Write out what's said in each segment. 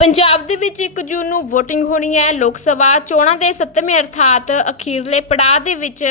ਪੰਜਾਬ ਦੇ ਵਿੱਚ 1 ਜੂਨ ਨੂੰ VOTING ਹੋਣੀ ਹੈ। ਲੋਕ ਸਭਾ ਚੋਣਾਂ ਦੇ 7ਵੇਂ ਅਰਥਾਤ ਅਖੀਰਲੇ ਪੜਾਅ ਦੇ ਵਿੱਚ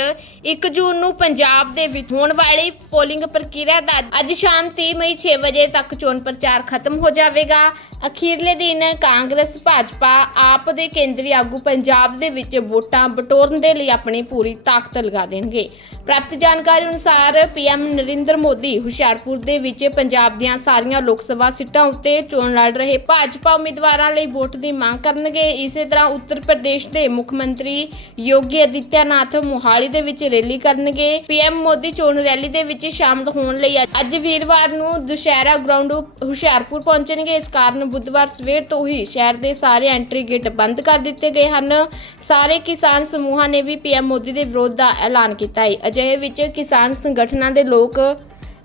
1 ਜੂਨ ਨੂੰ ਪੰਜਾਬ ਦੇ ਵਿੱਚ ਹੋਣ ਵਾਲੀ ਪੋਲਿੰਗ ਪ੍ਰਕਿਰਿਆ ਦਾ ਅੱਜ ਸ਼ਾਮ 30 ਮਈ 6 ਵਜੇ ਤੱਕ ਚੋਣ ਪ੍ਰਚਾਰ ਖਤਮ ਹੋ ਜਾਵੇਗਾ। ਅਖੀਰਲੇ ਦਿਨ ਕਾਂਗਰਸ, ਭਾਜਪਾ ਆਪ ਦੇ ਕੇਂਦਰੀ ਆਗੂ ਪੰਜਾਬ ਦੇ ਵਿੱਚ ਵੋਟਾਂ ਬਟੋਰਨ ਦੇ ਲਈ ਆਪਣੀ ਪੂਰੀ ਤਾਕਤ ਲਗਾ ਦੇਣਗੇ। ਪ੍ਰਾਪਤ ਜਾਣਕਾਰੀ ਅਨੁਸਾਰ ਪੀਐਮ ਨਰਿੰਦਰ ਮੋਦੀ ਹੁਸ਼ਿਆਰਪੁਰ ਦੇ ਵਿੱਚ ਪੰਜਾਬ ਦੀਆਂ ਸਾਰੀਆਂ ਲੋਕ ਸਭਾ ਸੀਟਾਂ ਉੱਤੇ ਚੋਣ ਲੜ ਰਹੇ ਭਾਜਪਾ ਉਮੀਦਵਾਰਾਂ ਲਈ ਵੋਟ ਦੀ ਮੰਗ ਕਰਨਗੇ। ਇਸੇ ਤਰ੍ਹਾਂ ਉੱਤਰ ਪ੍ਰਦੇਸ਼ ਦੇ ਮੁੱਖ ਮੰਤਰੀ ਯੋਗੀ ਅਦਿੱਤਿਆਨਾਥ ਮੋਹਾਲੀ ਦੇ ਵਿੱਚ ਰੈਲੀ ਕਰਨਗੇ। ਪੀਐਮ ਮੋਦੀ ਚੋਣ ਰੈਲੀ ਦੇ ਵਿੱਚ ਸ਼ਾਮਲ ਹੋਣ ਲਈ ਅੱਜ ਵੀਰਵਾਰ ਨੂੰ ਦੁਸ਼ਹਿਰਾ ਗਰਾਊਂਡ ਹੁਸ਼ਿਆਰਪੁਰ ਪਹੁੰਚਣਗੇ। ਇਸ ਕਾਰਨ ਬੁੱਧਵਾਰ ਸਵੇਰ ਤੋਂ ਹੀ ਸ਼ਹਿਰ ਦੇ ਸਾਰੇ ਐਂਟਰੀ ਗੇਟ ਬੰਦ ਕਰ ਦਿੱਤੇ ਗਏ ਹਨ। ਸਾਰੇ ਕਿਸਾਨ ਸਮੂਹਾਂ ਨੇ ਵੀ ਪੀਐਮ ਮੋਦੀ ਦੇ ਵਿਰੋਧ ਦਾ ਐਲਾਨ ਕੀਤਾ ਹੈ। ਅਜਿਹੇ ਵਿੱਚ ਕਿਸਾਨ ਸੰਗਠਨਾਂ ਦੇ ਲੋਕ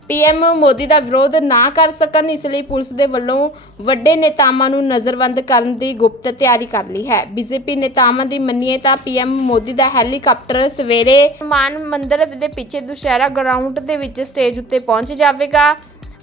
ਪੀਐਮ ਮੋਦੀ ਦਾ ਵਿਰੋਧ ਨਾ ਕਰ ਸਕਣ, ਇਸ ਲਈ ਪੁਲਿਸ ਦੇ ਵੱਲੋਂ ਵੱਡੇ ਨੇਤਾਵਾਂ ਨੂੰ ਨਜ਼ਰਬੰਦ ਕਰਨ ਦੀ ਗੁਪਤ ਤਿਆਰੀ ਕਰ ਲਈ ਹੈ। ਬੀਜੇਪੀ ਨੇਤਾਵਾਂ ਦੀ ਮੰਨੀਏ ਤਾਂ ਪੀਐਮ ਮੋਦੀ ਦਾ ਹੈਲੀਕਾਪਟਰ ਸਵੇਰੇ ਮਾਨ ਮੰਦਰ ਦੇ ਪਿੱਛੇ ਦੁਸ਼ਹਿਰਾ ਗਰਾਊਂਡ ਦੇ ਵਿੱਚ ਸਟੇਜ ਉੱਤੇ ਪਹੁੰਚ ਜਾਵੇਗਾ।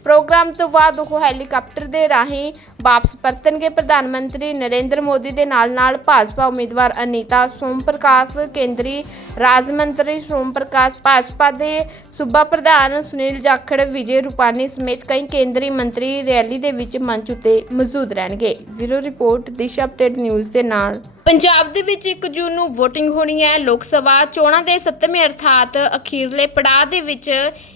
ਪ੍ਰੋਗਰਾਮ ਤੋਂ ਬਾਅਦ ਉਹ ਹੈਲੀਕਾਪਟਰ ਦੇ ਰਾਹੀਂ ਵਾਪਸ ਪਰਤਣਗੇ। ਪ੍ਰਧਾਨ ਮੰਤਰੀ ਨਰਿੰਦਰ ਮੋਦੀ ਦੇ ਨਾਲ ਨਾਲ ਭਾਜਪਾ ਉਮੀਦਵਾਰ ਅਨੀਤਾ ਸੋਮ ਪ੍ਰਕਾਸ਼ ਕੇਂਦਰੀ ਰਾਜ ਮੰਤਰੀ ਸੋਮ ਪ੍ਰਕਾਸ਼ ਭਾਜਪਾ ਦੇ ਸੂਬਾ ਪ੍ਰਧਾਨ ਸੁਨੀਲ ਜਾਖੜ, ਵਿਜੇ ਰੂਪਾਨੀ ਸਮੇਤ ਕਈ ਕੇਂਦਰੀ ਮੰਤਰੀ ਰੈਲੀ ਦੇ ਵਿੱਚ ਮੰਚ ਉੱਤੇ ਮੌਜੂਦ ਰਹਿਣਗੇ। Bureau report, Disha update news ਦੇ ਨਾਲ। ਪੰਜਾਬ ਦੇ ਵਿੱਚ 1 ਜੂਨ ਨੂੰ VOTING ਹੋਣੀ ਹੈ। ਲੋਕ ਸਭਾ ਚੋਣਾਂ ਦੇ 7ਵੇਂ ਅਰਥਾਤ ਅਖੀਰਲੇ ਪੜਾਅ ਦੇ ਵਿੱਚ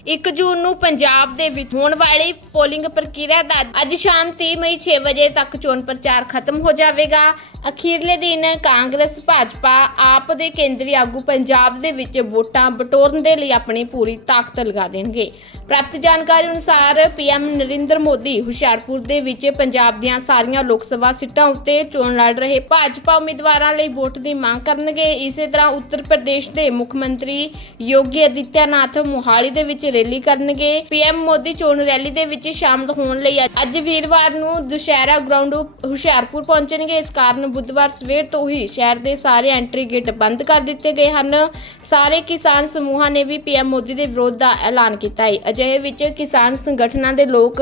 1 ਜੂਨ ਨੂੰ ਪੰਜਾਬ ਦੇ ਵਿੱਚ ਹੋਣ ਵਾਲੀ ਪੋਲਿੰਗ ਪ੍ਰਕਿਰਿਆ ਦਾ ਅੱਜ ਸ਼ਾਮ 30 ਮਈ 6 ਵਜੇ ਤੱਕ ਚੋਣ ਪ੍ਰਚਾਰ ਖਤਮ ਹੋ ਜਾਵੇਗਾ। ਅਖੀਰਲੇ ਦਿਨ ਕਾਂਗਰਸ, ਭਾਜਪਾ ਆਪ ਦੇ ਕੇਂਦਰੀ ਆਗੂ ਪੰਜਾਬ ਦੇ ਵਿੱਚ ਵੋਟਾਂ ਬਟੋਰਨ ਦੇ ਲਈ ਆਪਣੀ ਪੂਰੀ ਤਾਕਤ ਲਗਾ ਦੇਣਗੇ। ਪ੍ਰਾਪਤ ਜਾਣਕਾਰੀ ਅਨੁਸਾਰ ਪੀਐਮ ਨਰਿੰਦਰ ਮੋਦੀ ਹੁਸ਼ਿਆਰਪੁਰ ਦੇ ਵਿੱਚ ਪੰਜਾਬ ਦੀਆਂ ਸਾਰੀਆਂ ਲੋਕ ਸਭਾ ਸੀਟਾਂ ਉੱਤੇ ਚੋਣ ਲੜ ਰਹੇ ਭਾਜਪਾ ਉਮੀਦਵਾਰਾਂ ਲਈ ਵੋਟ ਦੀ ਮੰਗ ਕਰਨਗੇ। ਇਸੇ ਤਰ੍ਹਾਂ ਉੱਤਰ ਪ੍ਰਦੇਸ਼ ਦੇ ਮੁੱਖ ਮੰਤਰੀ ਯੋਗੀ ਅਦਿੱਤਿਆਨਾਥ ਮੋਹਾਲੀ ਦੇ ਵਿੱਚ ਰੈਲੀ ਕਰਨਗੇ। ਪੀਐਮ ਮੋਦੀ ਚੋਣ ਰੈਲੀ ਦੇ ਵਿੱਚ ਸ਼ਾਮਲ ਹੋਣ ਲਈ ਅੱਜ ਵੀਰਵਾਰ ਨੂੰ ਦੁਸ਼ਹਿਰਾ ਗਰਾਊਂਡ ਹੁਸ਼ਿਆਰਪੁਰ ਪਹੁੰਚਣਗੇ। ਇਸ ਕਾਰਨ ਬੁੱਧਵਾਰ ਸਵੇਰ ਤੋਂ ਹੀ ਸ਼ਹਿਰ ਦੇ ਸਾਰੇ ਐਂਟਰੀ ਗੇਟ ਬੰਦ ਕਰ ਦਿੱਤੇ ਗਏ ਹਨ। ਸਾਰੇ ਕਿਸਾਨ ਸਮੂਹਾਂ ਨੇ ਵੀ ਪੀਐਮ ਮੋਦੀ ਦੇ ਵਿਰੋਧ ਦਾ ਐਲਾਨ ਕੀਤਾ ਹੈ। ਅਜਿਹੇ ਵਿੱਚ ਕਿਸਾਨ ਸੰਗਠਨਾਂ ਦੇ ਲੋਕ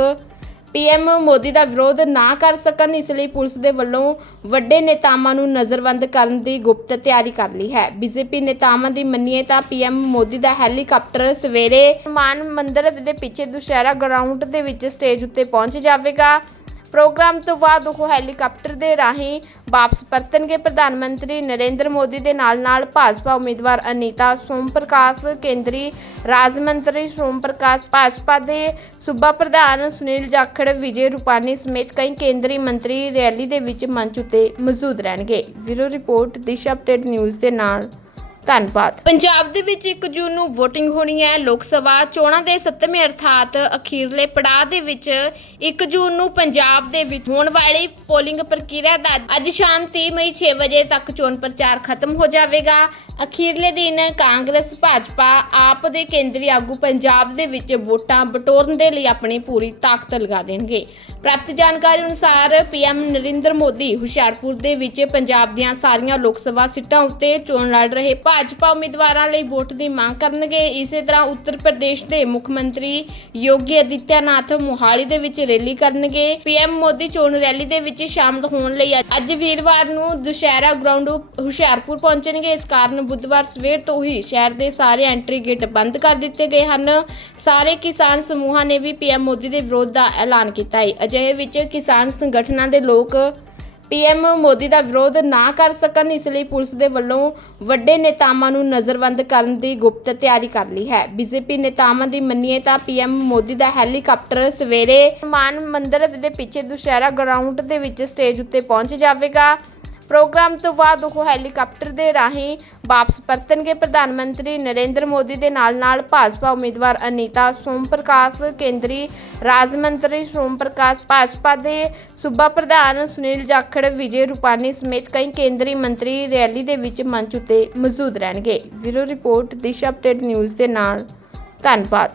ਪੀਐਮ ਮੋਦੀ ਦਾ ਵਿਰੋਧ ਨਾ ਕਰ ਸਕਣ, ਇਸ ਲਈ ਪੁਲਿਸ ਦੇ ਵੱਲੋਂ ਵੱਡੇ ਨੇਤਾਵਾਂ ਨੂੰ ਨਜ਼ਰਬੰਦ ਕਰਨ ਦੀ ਗੁਪਤ ਤਿਆਰੀ ਕਰ ਲਈ ਹੈ। ਬੀਜੇਪੀ ਨੇਤਾਵਾਂ ਦੀ ਮੰਨੀਏ ਤਾਂ ਪੀਐਮ ਮੋਦੀ ਦਾ ਹੈਲੀਕਾਪਟਰ ਸਵੇਰੇ ਮਾਨ ਮੰਦਰ ਦੇ ਪਿੱਛੇ ਦੁਸ਼ਹਿਰਾ ਗਰਾਊਂਡ ਦੇ ਵਿੱਚ ਸਟੇਜ ਉੱਤੇ ਪਹੁੰਚ ਜਾਵੇਗਾ। ਪ੍ਰੋਗਰਾਮ ਤੋਂ ਬਾਅਦ ਉਹ ਹੈਲੀਕਾਪਟਰ ਦੇ ਰਾਹੀਂ ਵਾਪਸ ਪਰਤਣਗੇ। ਪ੍ਰਧਾਨ ਮੰਤਰੀ ਨਰਿੰਦਰ ਮੋਦੀ ਦੇ ਨਾਲ ਨਾਲ ਭਾਜਪਾ ਉਮੀਦਵਾਰ ਅਨੀਤਾ ਸੋਮ ਪ੍ਰਕਾਸ਼ ਕੇਂਦਰੀ ਰਾਜ ਮੰਤਰੀ ਸੋਮ ਪ੍ਰਕਾਸ਼ ਭਾਜਪਾ ਦੇ ਸੂਬਾ ਪ੍ਰਧਾਨ ਸੁਨੀਲ ਜਾਖੜ, ਵਿਜੇ ਰੂਪਾਨੀ ਸਮੇਤ ਕਈ ਕੇਂਦਰੀ ਮੰਤਰੀ ਰੈਲੀ ਦੇ ਵਿੱਚ ਮੰਚ ਉੱਤੇ ਮੌਜੂਦ ਰਹਿਣਗੇ। Bureau report, Disha update news ਦੇ ਨਾਲ। ਧੰਨਵਾਦ। ਪੰਜਾਬ ਦੇ ਵਿੱਚ 1 ਜੂਨ ਨੂੰ VOTING ਹੋਣੀ ਹੈ। ਲੋਕ ਸਭਾ ਚੋਣਾਂ ਦੇ 7ਵੇਂ ਅਰਥਾਤ ਅਖੀਰਲੇ ਪੜਾਅ ਦੇ ਵਿੱਚ 1 ਜੂਨ ਨੂੰ ਪੰਜਾਬ ਦੇ ਵਿੱਚ ਹੋਣ ਵਾਲੀ ਪੋਲਿੰਗ ਪ੍ਰਕਿਰਿਆ ਦਾ ਅੱਜ ਸ਼ਾਮ 30 ਮਈ 6 ਵਜੇ ਤੱਕ ਚੋਣ ਪ੍ਰਚਾਰ ਖਤਮ ਹੋ ਜਾਵੇਗਾ। ਅਖੀਰਲੇ ਦਿਨ ਕਾਂਗਰਸ, ਭਾਜਪਾ ਆਪ ਦੇ ਕੇਂਦਰੀ ਆਗੂ ਪੰਜਾਬ ਦੇ ਵਿੱਚ ਵੋਟਾਂ ਬਟੋਰਨ ਦੇ ਲਈ ਆਪਣੀ ਪੂਰੀ ਤਾਕਤ ਲਗਾ ਦੇਣਗੇ। ਪ੍ਰਾਪਤ ਜਾਣਕਾਰੀ ਅਨੁਸਾਰ ਪੀਐਮ ਨਰਿੰਦਰ ਮੋਦੀ ਹੁਸ਼ਿਆਰਪੁਰ ਦੇ ਵਿੱਚ ਪੰਜਾਬ ਦੀਆਂ ਸਾਰੀਆਂ ਲੋਕ ਸਭਾ ਸੀਟਾਂ ਉੱਤੇ ਚੋਣ ਲੜ ਰਹੇ ਭਾਜਪਾ ਉਮੀਦਵਾਰਾਂ ਲਈ ਵੋਟ ਦੀ ਮੰਗ ਕਰਨਗੇ। ਇਸੇ ਤਰ੍ਹਾਂ ਉੱਤਰ ਪ੍ਰਦੇਸ਼ ਦੇ ਮੁੱਖ ਮੰਤਰੀ ਯੋਗੀ ਅਦਿੱਤਿਆਨਾਥ ਮੋਹਾਲੀ ਦੇ ਵਿੱਚ ਰੈਲੀ ਕਰਨਗੇ। ਪੀਐਮ ਮੋਦੀ ਚੋਣ ਰੈਲੀ ਦੇ ਵਿੱਚ ਸ਼ਾਮਲ ਹੋਣ ਲਈ ਅੱਜ ਵੀਰਵਾਰ ਨੂੰ ਦੁਸ਼ਹਿਰਾ ਗਰਾਊਂਡ ਹੁਸ਼ਿਆਰਪੁਰ ਪਹੁੰਚਣਗੇ। ਇਸ ਕਾਰਨ ਬੁੱਧਵਾਰ ਸਵੇਰ ਤੋਂ ਹੀ ਸ਼ਹਿਰ ਦੇ ਸਾਰੇ ਐਂਟਰੀ ਗੇਟ ਬੰਦ ਕਰ ਦਿੱਤੇ ਗਏ ਹਨ। ਸਾਰੇ ਕਿਸਾਨ ਸਮੂਹਾਂ ਨੇ ਵੀ ਪੀਐਮ ਮੋਦੀ ਦੇ ਵਿਰੋਧ ਦਾ ਐਲਾਨ ਕੀਤਾ ਹੈ। ਅਜਿਹੇ ਵਿੱਚ ਕਿਸਾਨ ਸੰਗਠਨਾਂ ਦੇ ਲੋਕ ਪੀਐਮ ਮੋਦੀ ਦਾ ਵਿਰੋਧ ਨਾ ਕਰ ਸਕਣ, ਇਸ ਲਈ ਪੁਲਿਸ ਦੇ ਵੱਲੋਂ ਵੱਡੇ ਨੇਤਾਵਾਂ ਨੂੰ ਨਜ਼ਰਬੰਦ ਕਰਨ ਦੀ ਗੁਪਤ ਤਿਆਰੀ ਕਰ ਲਈ ਹੈ। ਬੀਜੇਪੀ ਨੇਤਾਵਾਂ ਦੀ ਮੰਨੀਏ ਤਾਂ ਪੀਐਮ ਮੋਦੀ ਦਾ ਹੈਲੀਕਾਪਟਰ ਸਵੇਰੇ ਮਾਨ ਮੰਦਰ ਦੇ ਪਿੱਛੇ ਦੁਸ਼ਹਿਰਾ ਗਰਾਊਂਡ ਦੇ ਵਿੱਚ ਸਟੇਜ ਉੱਤੇ ਪਹੁੰਚ ਜਾਵੇਗਾ। ਪ੍ਰੋਗਰਾਮ ਤੋਂ ਬਾਅਦ ਉਹ ਹੈਲੀਕਾਪਟਰ ਦੇ ਰਾਹੀਂ ਵਾਪਸ ਪਰਤਣਗੇ। ਪ੍ਰਧਾਨ ਮੰਤਰੀ ਨਰਿੰਦਰ ਮੋਦੀ ਦੇ ਨਾਲ ਨਾਲ ਭਾਜਪਾ ਉਮੀਦਵਾਰ ਅਨੀਤਾ ਸੋਮ ਪ੍ਰਕਾਸ਼ ਕੇਂਦਰੀ ਰਾਜ ਮੰਤਰੀ ਸੋਮ ਪ੍ਰਕਾਸ਼ ਭਾਜਪਾ ਦੇ ਸੂਬਾ ਪ੍ਰਧਾਨ ਸੁਨੀਲ ਜਾਖੜ, ਵਿਜੇ ਰੂਪਾਨੀ ਸਮੇਤ ਕਈ ਕੇਂਦਰੀ ਮੰਤਰੀ ਰੈਲੀ ਦੇ ਵਿੱਚ ਮੰਚ ਉੱਤੇ ਮੌਜੂਦ ਰਹਿਣਗੇ। Bureau report, Disha update news ਦੇ ਨਾਲ। ਧੰਨਵਾਦ।